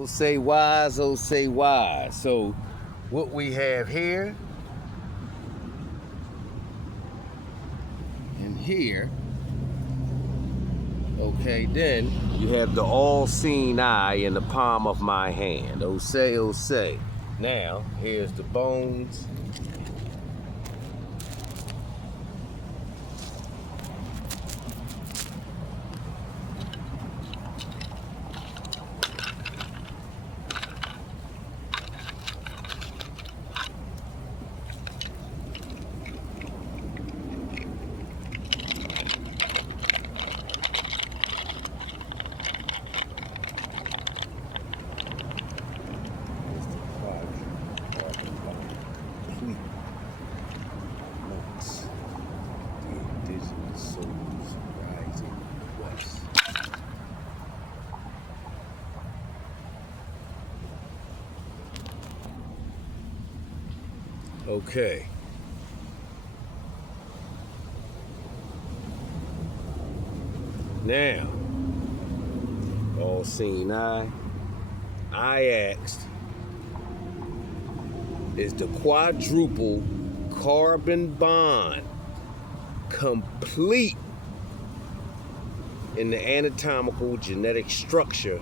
Oh, say wise, oh, say wise. So, what we have here and here, okay, then you have the all-seeing eye in the palm of my hand. Oh, say, oh, say. Now, here's the bones. Okay. Now, all seeing eye, I asked, is the quadruple carbon bond complete in the anatomical genetic structure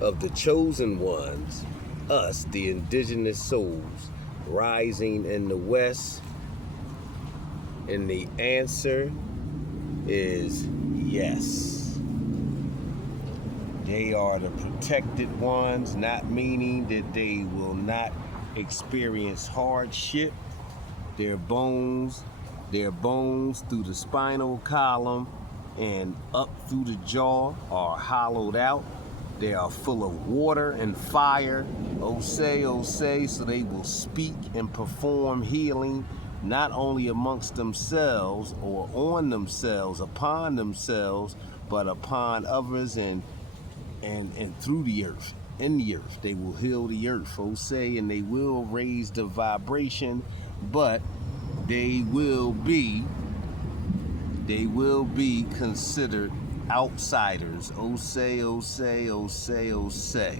of the chosen ones, us, the indigenous souls, rising in the West? And the answer is yes. They are the protected ones, not meaning that they will not experience hardship. Their bones through the spinal column and up through the jaw are hollowed out. They are full of water and fire, oh say, so they will speak and perform healing not only amongst themselves or on themselves, upon themselves, but upon others and through the earth, in the earth. They will heal the earth, oh say, and they will raise the vibration, but they will be considered outsiders, oh say, oh say, oh say, oh say.